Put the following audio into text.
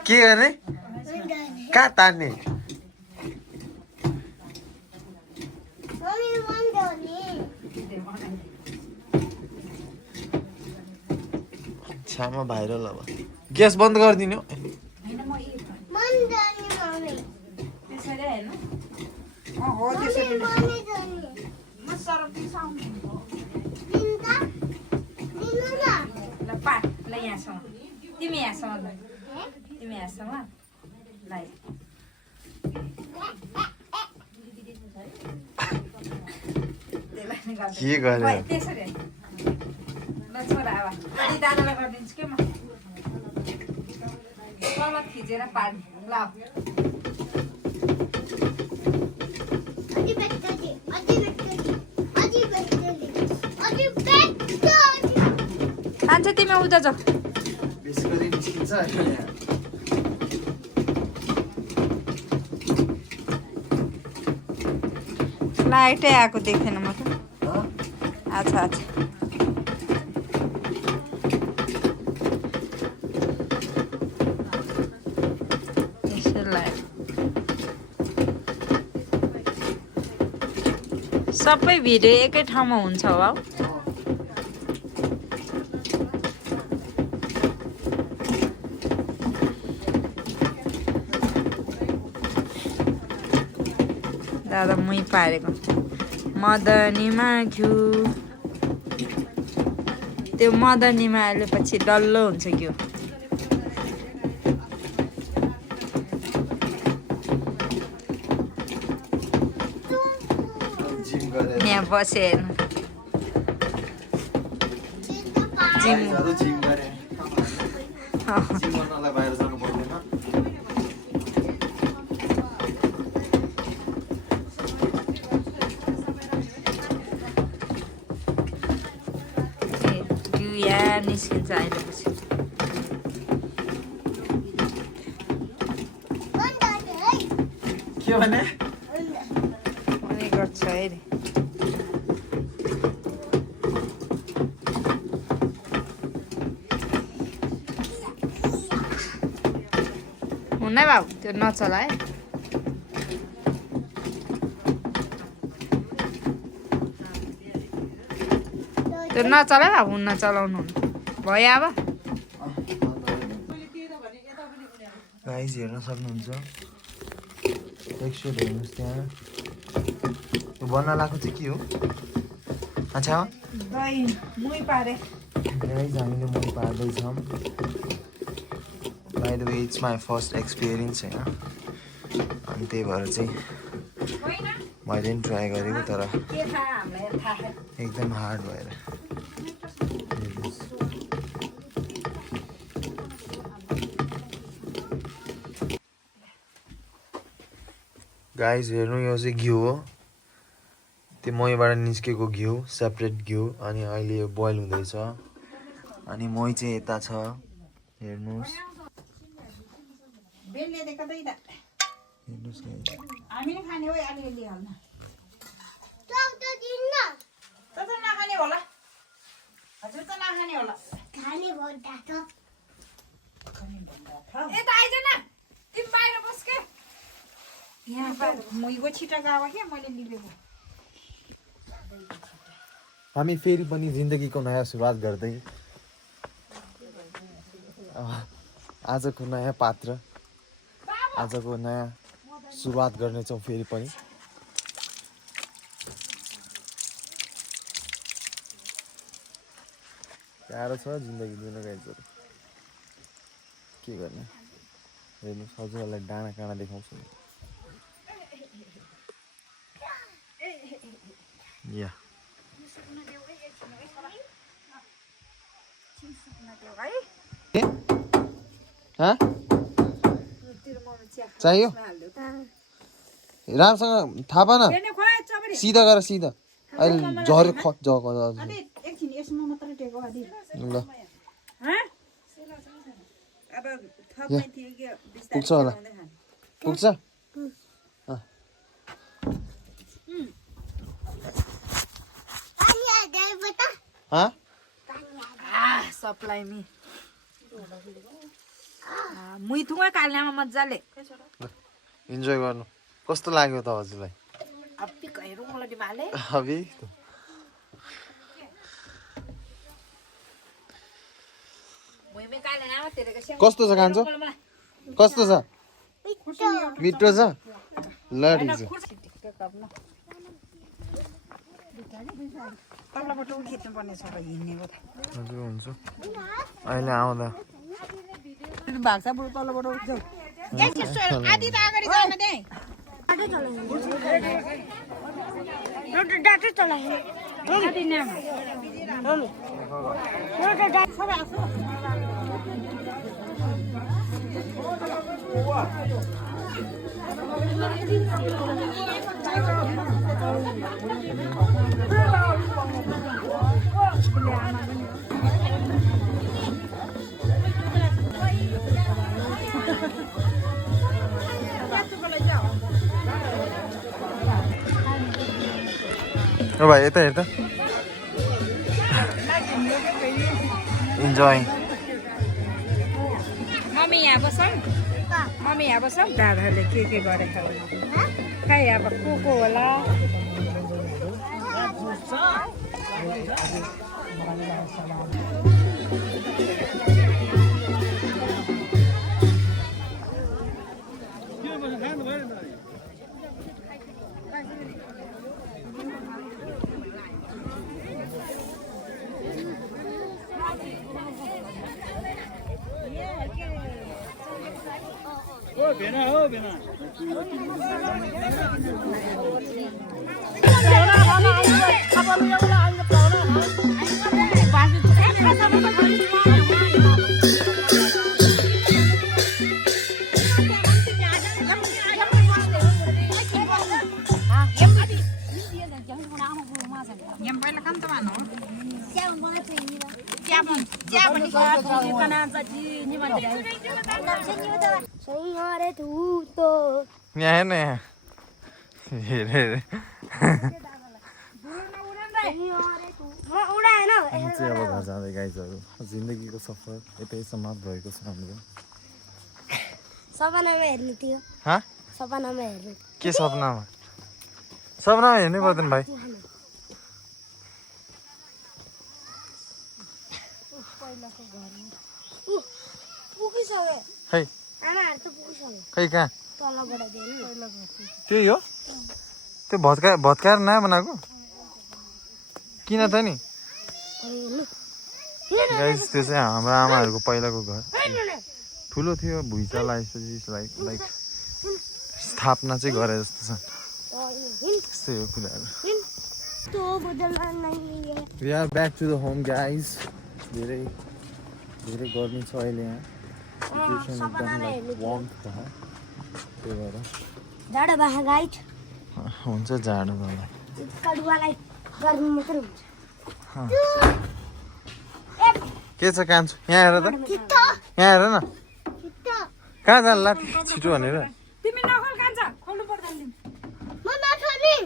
के गर्ने कहाँ तान्ने छामा भाइरल अब ग्यास बन्द गरिदिनु तिमी यहाँसम्म तिमी यहाँसम्म लाइ के गर्ने त्यसरी ल छोरा अब अनि दादालाई गरिदिन्छु के म तल थिचेर पार्नु ल खान्छ तिमी उता जाऊ लाइटै आएको देखेन म त अच्छा अच्छा यसो लाइट सबै भिडियो एकै ठाउँमा हुन्छ होला दादा मुही पारेको मदनीमा घिउ त्यो मदनीमा अहिले पछि डल्लो हुन्छ घिउ यहाँ बसे हेर्नु जिम निस्किन्छ अहिले पछि के भने गर्छ अरे हुन्न बाबु त्यो नचला है त्यो नचला बाबु हुन्न चलाउनु भयो अब गाइस हेर्न सक्नुहुन्छ टेक्सचर हेर्नुहोस् त्यहाँ यो बन्न लाएको चाहिँ के हो अच्छा दही मुही पारे गाइस हामीले मुही पार्दैछौँ by the way it's my first experience होइन अनि त्यही भएर चाहिँ मैले पनि ट्राई गरेको तर एकदम हार्ड भएर गाइस हेर्नु यो चाहिँ घिउ हो त्यो महीबाट निस्केको घिउ सेपरेट घिउ अनि अहिले यो बोइल हुँदैछ अनि मही चाहिँ यता छ हेर्नुहोस् हामी फेरि पनि जिन्दगीको नयाँ सुरुवात गर्दै आजको नयाँ पात्र आजको नयाँ सुरुवात गर्नेछौँ फेरि पनि गाह्रो छ जिन्दगी दिन गाइजहरू के गर्ने हेर्नुहोस् हजुरहरूलाई डाँडा काँडा देखाउँछु या चाहियो राम्रोसँग थाहा पाएन बेने खोइ चबरी सिधा गर सिधा अहिले झऱ्यो एकछिन यसमा मात्र टेको आदि ल ह अब थप्मै थियो के बिस्तारै पुग्छ होला चलाउँदै खानु पुग्छ सप्लाई मी मुइथुङै काल्नेमा मजाले इन्जोय गर्नु कस्तो लाग्यो त हजुरलाई अप्पी हेरौँ मलाई दिमाले अबि मुइमे काल्नेमा तेरेको से कस्तो छ कान्छो कस्तो छ मिठो छ ल ठिक छ तलबाट खिच्नु पर्ने छ हिँड्नेको त हजुर हुन्छ अहिले आउँदा भाग छ बरु तलबाट उठ्छ आदि त अगाडि जान दे डाक्टर चलायो आदि नाम ओ भाइ यता हेर त इन्जोय मम्मी यहाँ बसौँ मम्मी यहाँ बसौँ दादाहरूले के गरेको खै अब को होला यहाँ हेर्न यहाँ हेरे चाहिँ अब घर जाँदै गाइजहरू जिन्दगीको सफर यतै समाप्त भएको छ हाम्रो सपनामा हेर्नु थियो हाँ सपनामा हेर्नु के सपनामा सपनामा हेर्नै पर्दैन भाइ पुगिसक्यो खै आमाहरू त पुगिसक्यो खै कहाँ तलबाट दिनु त्यही हो त्यो भत्काएर नयाँ बनाएको किन त नि गाइस त्यो चाहिँ हाम्रो आमाहरूको पहिलाको घर ठुलो थियो भुइँचालो आएपछि लाइक स्थापना चाहिँ गरे जस्तो छ त्यस्तै हो कुराहरू we are back to the home guys धेरै धेरै गर्मी छ अहिले यहाँ सिचुएसन एकदम लाइक वार्म छ त्यही भएर जाडो बाहा गाइड हुन्छ जाडो मलाई कडुवालाई गर्मी मात्र हुन्छ के छ कान्छु यहाँ हेर त यहाँ हेर न कहाँ जानु ला छिटो भनेर तिमी नखोल कान्छ खोल्नु पर्दैन म नछोड्ने